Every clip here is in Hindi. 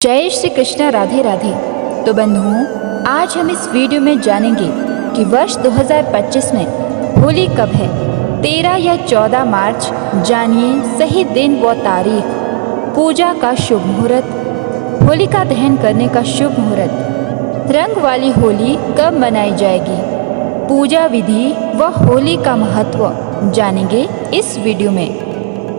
जय श्री कृष्ण, राधे राधे। तो बंधुओं, आज हम इस वीडियो में जानेंगे कि वर्ष 2025 में होली कब है। 13 या 14 मार्च जानिए सही दिन व तारीख, पूजा का शुभ मुहूर्त, होलिका दहन करने का शुभ मुहूर्त, रंग वाली होली कब मनाई जाएगी, पूजा विधि व होली का महत्व जानेंगे इस वीडियो में।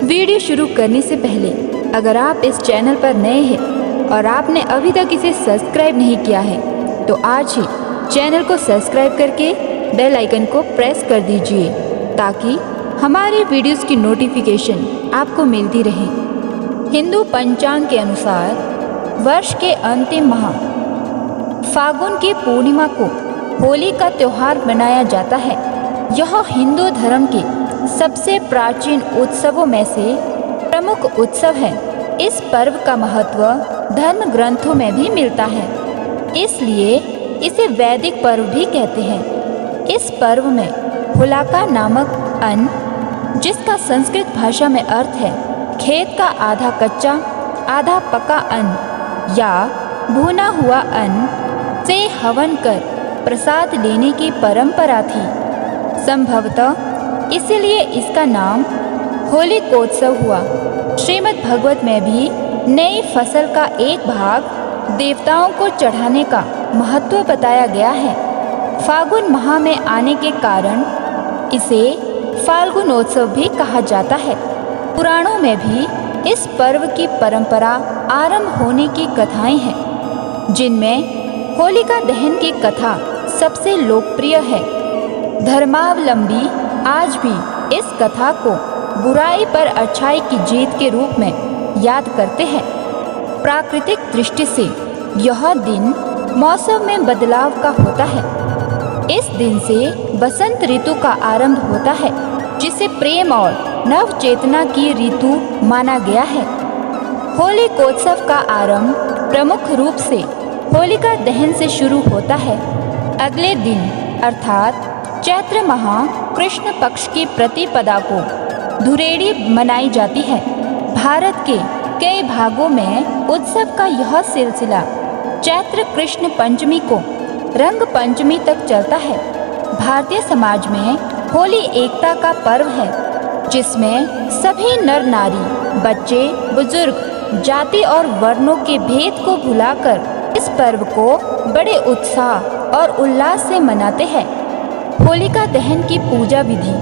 वीडियो शुरू करने से पहले अगर आप इस चैनल पर नए हैं और आपने अभी तक इसे सब्सक्राइब नहीं किया है तो आज ही चैनल को सब्सक्राइब करके बेल आइकन को प्रेस कर दीजिए ताकि हमारे वीडियोस की नोटिफिकेशन आपको मिलती रहे। हिंदू पंचांग के अनुसार वर्ष के अंतिम माह फागुन की पूर्णिमा को होली का त्योहार मनाया जाता है। यह हिंदू धर्म के सबसे प्राचीन उत्सवों में से प्रमुख उत्सव है। इस पर्व का महत्व धर्म ग्रंथों में भी मिलता है, इसलिए इसे वैदिक पर्व भी कहते हैं। इस पर्व में होलिका नामक अन्न, जिसका संस्कृत भाषा में अर्थ है खेत का आधा कच्चा आधा पका अन्न या भुना हुआ अन्न, से हवन कर प्रसाद लेने की परंपरा थी। संभवतः इसीलिए इसका नाम होलिकोत्सव हुआ। श्रीमद् भागवत में भी नई फसल का एक भाग देवताओं को चढ़ाने का महत्व बताया गया है। फागुन माह में आने के कारण इसे फाल्गुनोत्सव भी कहा जाता है। पुराणों में भी इस पर्व की परंपरा आरंभ होने की कथाएं हैं, जिनमें होलिका दहन की कथा सबसे लोकप्रिय है। धर्मावलंबी आज भी इस कथा को बुराई पर अच्छाई की जीत के रूप में याद करते हैं। प्राकृतिक दृष्टि से यह दिन मौसम में बदलाव का होता है। इस दिन से बसंत ऋतु का आरंभ होता है, जिसे प्रेम और नव चेतना की ऋतु माना गया है। होलिकोत्सव का आरंभ प्रमुख रूप से होलिका दहन से शुरू होता है। अगले दिन अर्थात चैत्र माह कृष्ण पक्ष की प्रतिपदा को धुरेड़ी मनाई जाती है। भारत के कई भागों में उत्सव का यह सिलसिला चैत्र कृष्ण पंचमी को रंग पंचमी तक चलता है। भारतीय समाज में होली एकता का पर्व है, जिसमें सभी नर नारी, बच्चे, बुजुर्ग, जाति और वर्णों के भेद को भुलाकर इस पर्व को बड़े उत्साह और उल्लास से मनाते हैं। होलिका दहन की पूजा विधि।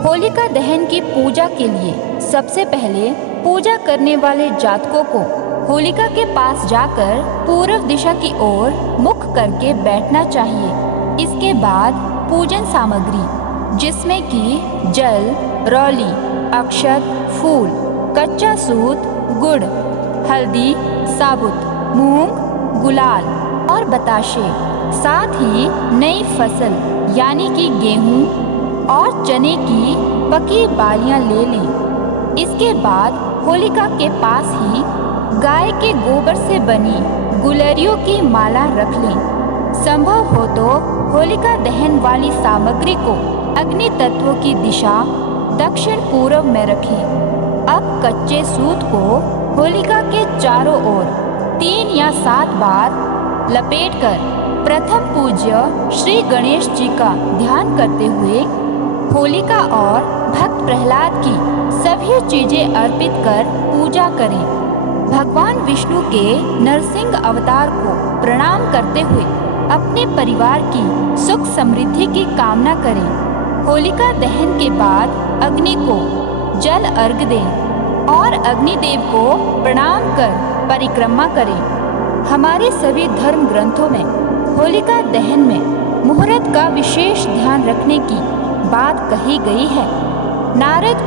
होलिका दहन की पूजा के लिए सबसे पहले पूजा करने वाले जातकों को होलिका के पास जाकर पूर्व दिशा की ओर मुख करके बैठना चाहिए। इसके बाद पूजन सामग्री, जिसमें कि जल, रौली, अक्षत, फूल, कच्चा सूत, गुड़, हल्दी, साबुत, मूंग, गुलाल और बताशे, साथ ही नई फसल यानी कि गेहूं और चने की पकी बालियां ले लें। इसके बाद होलिका के पास ही गाय के गोबर से बनी गुलरियों की माला रख लें। संभव हो तो होलिका दहन वाली सामग्री को अग्नि तत्व की दिशा दक्षिण पूर्व में रखें। अब कच्चे सूत को होलिका के चारों ओर 3 या 7 बार लपेटकर प्रथम पूज्य श्री गणेश जी का ध्यान करते हुए होलिका और भक्त प्रहलाद की सभी चीजें अर्पित कर पूजा करें। भगवान विष्णु के नरसिंह अवतार को प्रणाम करते हुए अपने परिवार की सुख समृद्धि की कामना करें। होलिका दहन के बाद अग्नि को जल अर्घ दें और अग्निदेव को प्रणाम कर परिक्रमा करें। हमारे सभी धर्म ग्रंथों में होलिका दहन में मुहूर्त का विशेष ध्यान रखने की बात कही गई है। नारद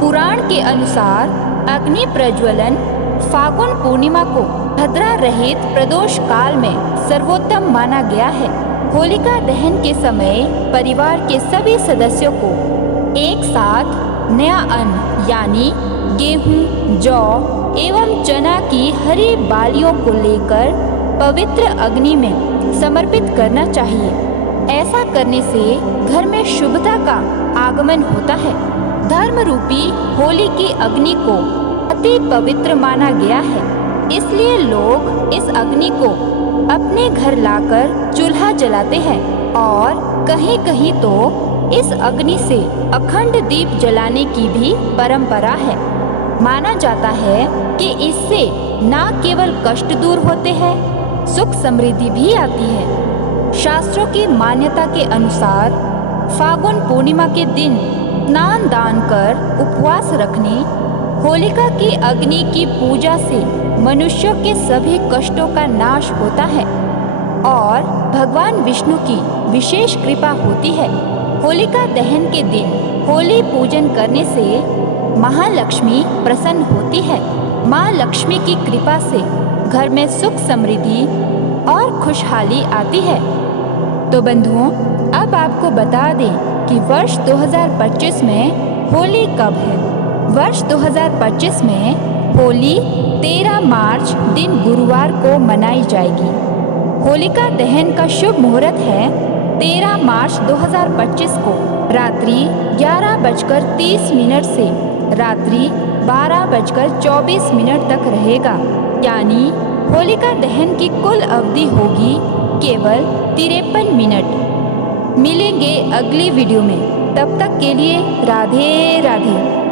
पुराण के अनुसार अग्नि प्रज्वलन फागुन पूर्णिमा को भद्रा रहित प्रदोष काल में सर्वोत्तम माना गया है। होलिका दहन के समय परिवार के सभी सदस्यों को एक साथ नया अन्न यानी गेहूं, जौ एवं चना की हरी बालियों को लेकर पवित्र अग्नि में समर्पित करना चाहिए। ऐसा करने से घर में शुभता का आगमन होता है। धर्म रूपी होली की अग्नि को अति पवित्र माना गया है। इसलिए लोग इस अग्नि को अपने घर लाकर चूल्हा जलाते हैं और कहीं-कहीं तो इस अग्नि से अखंड दीप जलाने की भी परंपरा है। माना जाता है कि इससे न केवल कष्ट दूर होते हैं, सुख समृद्धि भी आती है। शास्त्रों की मान्यता के अनुसार फागुन पूर्णिमा के दिन स्नान दान कर उपवास रखने, होलिका की अग्नि की पूजा से मनुष्यों के सभी कष्टों का नाश होता है और भगवान विष्णु की विशेष कृपा होती है। होलिका दहन के दिन होली पूजन करने से महालक्ष्मी प्रसन्न होती है। माँ लक्ष्मी की कृपा से घर में सुख समृद्धि और खुशहाली आती है। तो बंधुओं, अब आपको बता दें कि वर्ष 2025 में होली कब है। वर्ष 2025 में होली 13 मार्च दिन गुरुवार को मनाई जाएगी। होलिका दहन का शुभ मुहूर्त है 13 मार्च 2025 को रात्रि 11:30 से रात्रि 12:24 तक रहेगा। यानी होलिका दहन की कुल अवधि होगी केवल 53 मिनट। मिलेंगे अगली वीडियो में, तब तक के लिए राधे राधे।